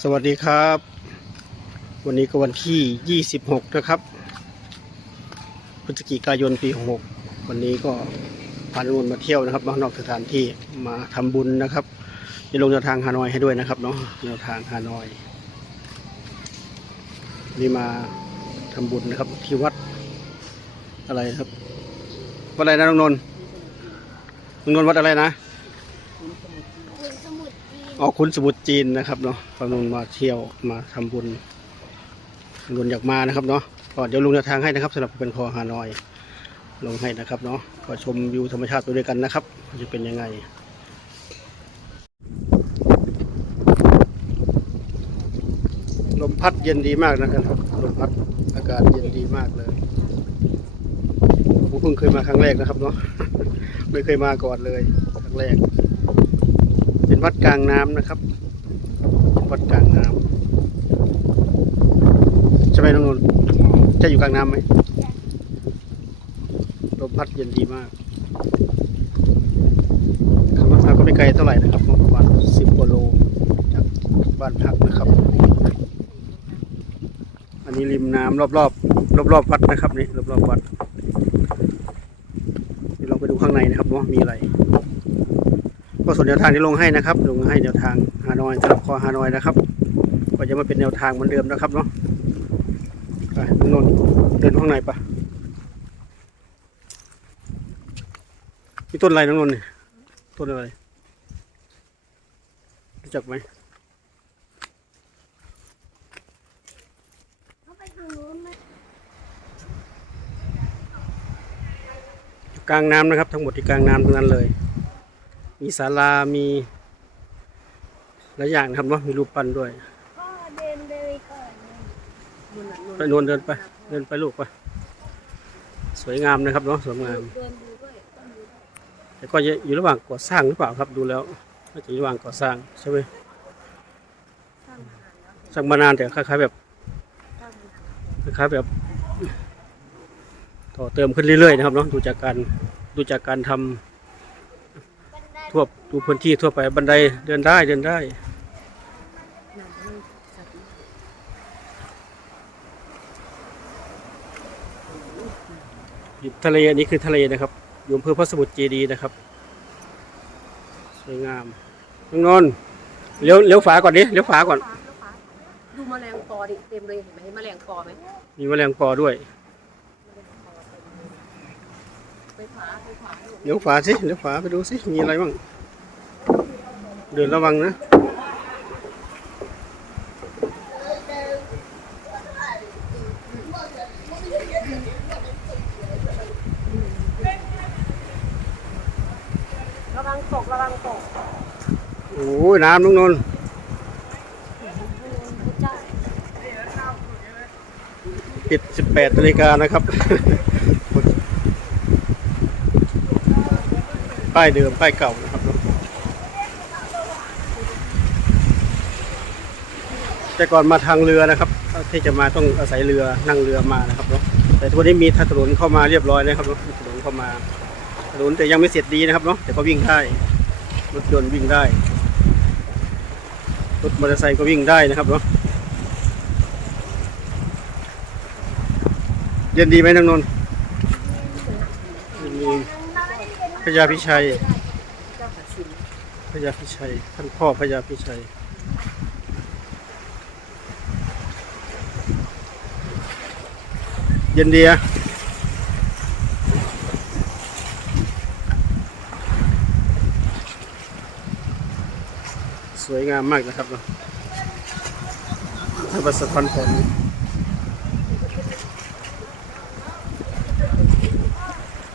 สวัสดีครับ วันนี้ก็วันที่ 26 นะครับ พฤศจิกายนปี 66 วันนี้ก็พาทุนมาเที่ยวนะครับนอกสถานที่มาทำบุญนะครับจะลงแนวทางฮานอยให้ด้วยนะครับเนาะแนวทางฮานอย นี่มาทำบุญนะครับที่วัดอะไรครับวัดอะไรนะน้องนนท์น้องนนท์วัดอะไรนะ มุทรจีนอ๋อคุณสมุทรจีนนะครับเนาะกำลังมาเที่ยวมาทำบุญบุญอยากมานะครับเนาะก็เดี๋ยวลุงแนวทางให้นะครับสำหรับเป็นคอฮานอย ลงให้นะครับเนาะก็ชมวิวธรรมชาติไปด้วยกันนะครับจะเป็นยังไงลมพัดเย็นดีมากนะครับลมพัดอากาศเย็นดีมากเลยผมเพิ่งเคยมาครั้งแรกนะครับเนาะไม่เคยมาก่อนเลยครั้งแรก วัดกลางน้ำนะครับ วัดกลางน้ำใช่ไหมน้องนนท์ใช่อยู่กลางน้ำไหมลมพัดเย็นดีมากขับรถมาก็ไม่ไกลเท่าไหร่นะครับประมาณสิบกว่าโลจากบ้านพักนะครับ อันนี้ริมน้ำรอบๆรอบๆวัดนะครับนี่รอบๆวัดเดี๋ยวเราไปดูข้างในนะครับว่ามีอะไร ก็ส่วนแนวทางที่ลงให้นะครับ ลงให้แนวทางฮานอยสำหรับคอฮานอยนะครับ ก็จะมาเป็นแนวทางเหมือนเดิมนะครับเนาะไปน้องนนท์เดินข้างในปะมีต้นอะไรน้องนนท์เนี่ยต้นอะไรรู้จักไหมเขาไปทางนู้นไหมกลางน้ำนะครับ ทั้งหมดที่กลางน้ำทั้งนั้นเลย มีศาลามีหลายอย่างนะครับเนาะมีรูปปั้นด้วยก็เดินเลยก่อนเลยไปนวลเดินไป เดินไปลูกไปสวยงามนะครับเนาะสวยงาม เดินดูด้วยต้องดูด้วยแต่ก็อยู่ระหว่างก่อสร้างหรือเปล่าครับดูแล้วน่าจะอยู่ระหว่างก่อสร้างใช่ไหมสร้างมานานแล้วสร้างมานานแต่คล้ายๆแบบสร้างมานานคล้ายๆแบบ ต่อเติมขึ้นเรื่อยๆนะครับเนาะดูจากการดูจากการทำบันได ทั่วดูพื้นที่ทั่วไปบันไดเดินได้เดินได้อยู่ทะเลอันนี้คือทะเลนะครับ อยู่อำเภอพระสมุทรเจดีย์นะครับ สวยงามน้องนนท์เลี้ยวเลี้ยวฝาก่อนดิเลี้ยวฝาก่อน ดูแมลงปอดิเต็มเลยเห็นไหมเห็นแมลงปอไหมมีแมลงปอด้วย ไปผา ไปผาอยู่เลี้ยวฝาสิเลี้ยวฝาไปดูสิมีอะไรบ้าง เดินระวังนะ ระวังตกระวังตกโอ้ย น้ำน้องนนท์พระเจ้าปิด 18นาฬิกานะครับ ป้ายเดิม ป้ายเก่านะครับ แต่ก่อนมาทางเรือนะครับ ที่จะมาต้องอาศัยเรือนั่งเรือมานะครับเนาะแต่ทุกวันนี้มีถนนเข้ามาเรียบร้อยนะครับเนาะถนนเข้ามาถนนแต่ยังไม่เสร็จดีนะครับเนาะแต่ก็วิ่งได้รถยนต์วิ่งได้รถมอเตอร์ไซค์ก็วิ่งได้นะครับเนาะเย็นดีไหมนางนนท์ พญาพิชัยเจ้าหาพญาพิชัย ท่านพ่อพญาพิชัยเย็นดีอะสวยงามมากนะครับเนาะถ้าประสบความผล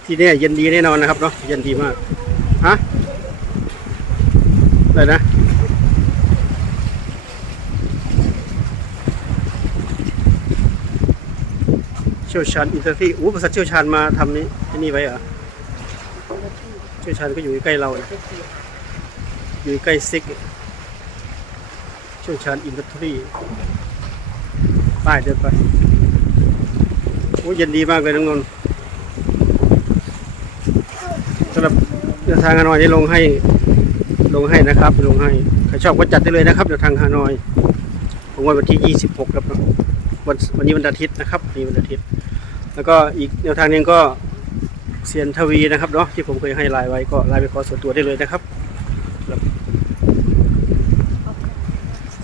ที่นี่เย็นดีแน่นอนนะครับเนาะเย็นดีมากฮะอะไรนะเชี่ยวชาญอินเตอร์ที่อู้บริษัทเชี่ยวชาญมาทำนี้ที่นี่ไว้เหรอเชี่ยวชาญก็อยู่ใกล้เราเลยอยู่ใกล้ซิกเชี่ยวชาญอินเตอร์ที่ป้ายเดินไปโอ้เย็นดีมากเลยน้องนนท์สำหรับเดินทางฮานอยนี่ลงให้ลงให้นะครับ ลงให้ใครชอบก็จัดได้เลยนะครับเดินทางฮานอยของวันที่ 26ครับวันวันนี้วันอาทิตย์นะครับวันนี้วันอาทิตย์ แล้วก็อีกแนวทางนึงก็เซียนทวีนะครับเนาะที่ผมเคยให้ไลน์ไว้ก็ไลน์ไปขอส่วนตัวได้เลยนะครับ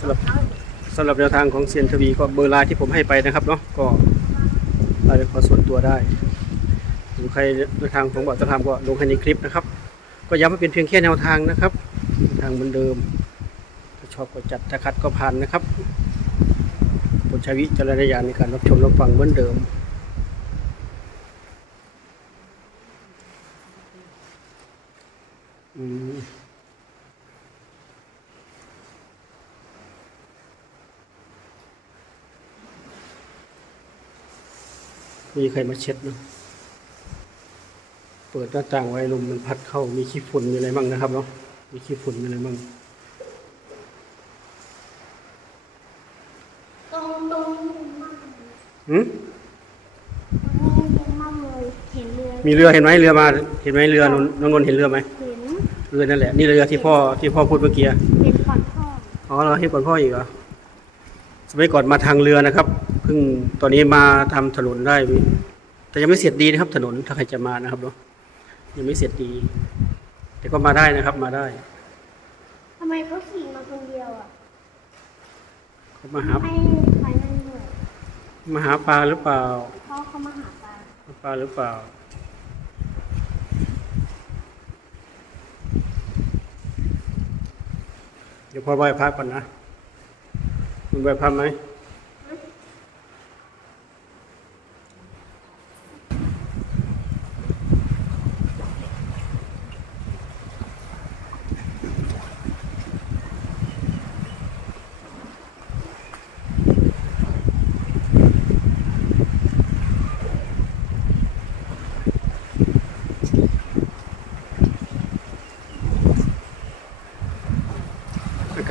สำหรับสำหรับแนวทางของเซียนทวีก็เบอร์ไลน์ที่ผมให้ไปนะครับเนาะก็ไลน์ไปขอส่วนตัวได้ รือใครทางของบอกจะทำก็ลงให้ในคลิปนะครับ ก็ย้ำว่าเป็นเพียงแค่แนวทางนะครับ ทางเหมือนเดิม ถ้าชอบก็จัดถ้าคัดก็ผ่านนะครับโปรดใช้วิจารณญาณในการรับชมรับฟังเหมือนเดิมอืมมีใครมาเช็ดเนอะ เปิดหน้าต่างไว้ลมมันพัดเข้ามีขี้ฝุ่นมีอะไรบ้างนะครับเนาะมีขี้ฝุ่นมีอะไรบ้างตรงตรงมั่งหืมตรงมั่งเลยเห็นเรือมีเรือเห็นไหมเรือมาเห็นไหมเรือน้องน้องนนท์เห็นเรือไหมเห็นเรือนั่นแหละนี่เรือที่พ่อที่พ่อพูดเมื่อกี้เห็นก่อนพ่ออ๋อเราให้ก่อนพ่ออีกเหรอสมัยก่อนมาทางเรือนะครับเพิ่งตอนนี้มาทำถนนได้แต่ยังไม่เสร็จดีนะครับถนนถ้าใครจะมานะครับเนาะ ยังไม่เสร็จดี แต่ก็มาได้นะครับมาได้ทำไมเขาขี่มาคนเดียวอะเขามาหาให้ไปนั่นด้วยมาหาปลาหรือเปล่าเพราะเขามาหาปลาหาปลาหรือเปล่า เดี๋ยวพ่อไหว้พระก่อนนะมึงไหว้พระไหม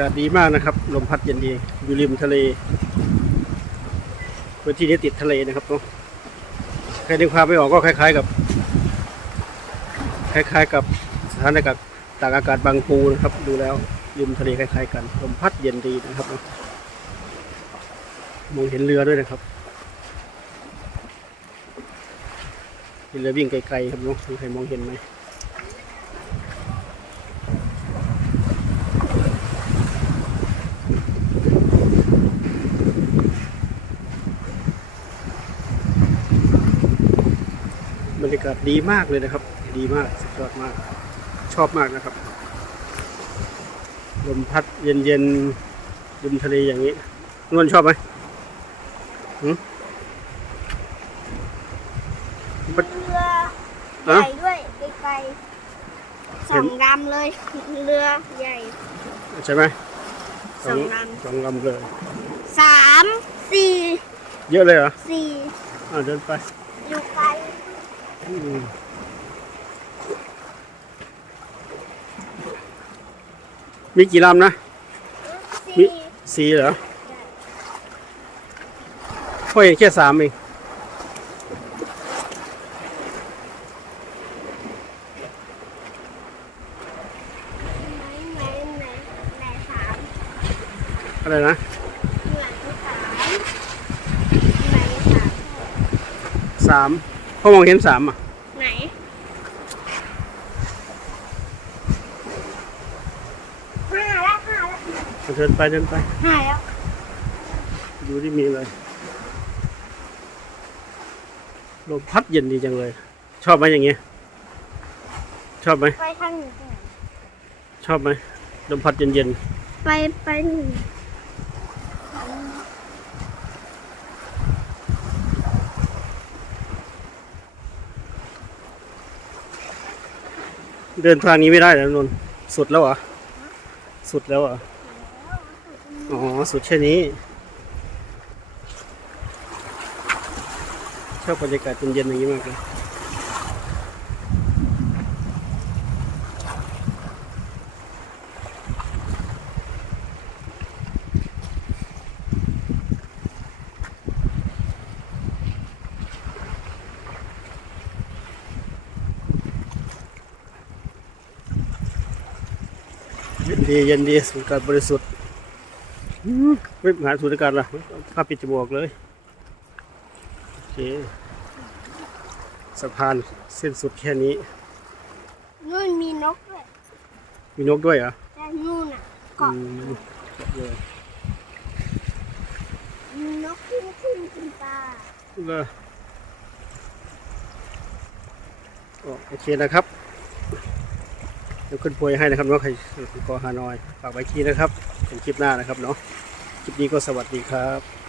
าศดีมากนะครับ ลมพัดเย็นดี อยู่ริมทะเลพื้นที่นี้ติดทะเลนะครับเนาะใครนึกภาพไม่ออกก็คล้าย ๆกับ คล้าย ๆ กับสถานการณ์ตากอากาศบางปูนะครับ ดูแล้วริมทะเลคล้าย ๆ กัน ลมพัดเย็นดีนะครับมองเห็นเรือด้วยนะครับเห็นเรือวิ่งไกลๆครับเนาะใครมองเห็นไหม บรรยากาศดีมากเลยนะครับ ดีมากสุดยอดมาก ชอบมากนะครับ ลมพัดเย็นเย็นๆริมทะเลอย่างนี้นวลชอบไหมหืมเรือใหญ่ด้วยไกลๆสองลำเลย เรือใหญ่ ใช่ไหมสองลำสองลำเลยสามสี่เยอะเลยเหรอสี่อ่าเดินไปอยู่ไกลอื มมีกี่ลำนะ มีสี่สี่เหรอพ่อเห็นแค่สามเองไหนไหนไหนไหนสามอะไรนะเหมือนที่สาม ไหนสามสามพ่อมองเห็นสามอะ ไหน ห้าแล้วห้าแล้วเดินไปเดินไป ห้าแล้วดูที่มีเลยลมพัดเย็นดีจังเลย ชอบไหมอย่างเงี้ยชอบไหมไปทางหนึ่งชอบไหมลมพัดเย็นเย็น ไปไปหนึ่ง เดินทางนี้ไม่ได้แล้วนนสุดแล้วเหรอสุดแล้วเหรออ๋อสุดแค่นี้ชอบบรรยากาศเย็นๆอย่างนี้มากเลย เย็นดีเย็นดีสุดกาศบริสุทธิ์อืมเว็บหาสูตรการล่ะภาพปิดจมูกเลยโอเคสะพานเส้นสุดแค่นี้นู่นมีนกด้วยมีนกด้วยเหรอแต่นู่นอะอืเกาะมเกาะเลยมีนกขึ้นขึ้นขึ้นตาเลยอ๋อโอเคนะครับเดี๋ยวขึ้นโพยให้นะครับน้องใครกอฮานอยฝากไว้ทีนะครับเป็นคลิปหน้านะครับเนาะคลิปนี้ก็สวัสดีครับ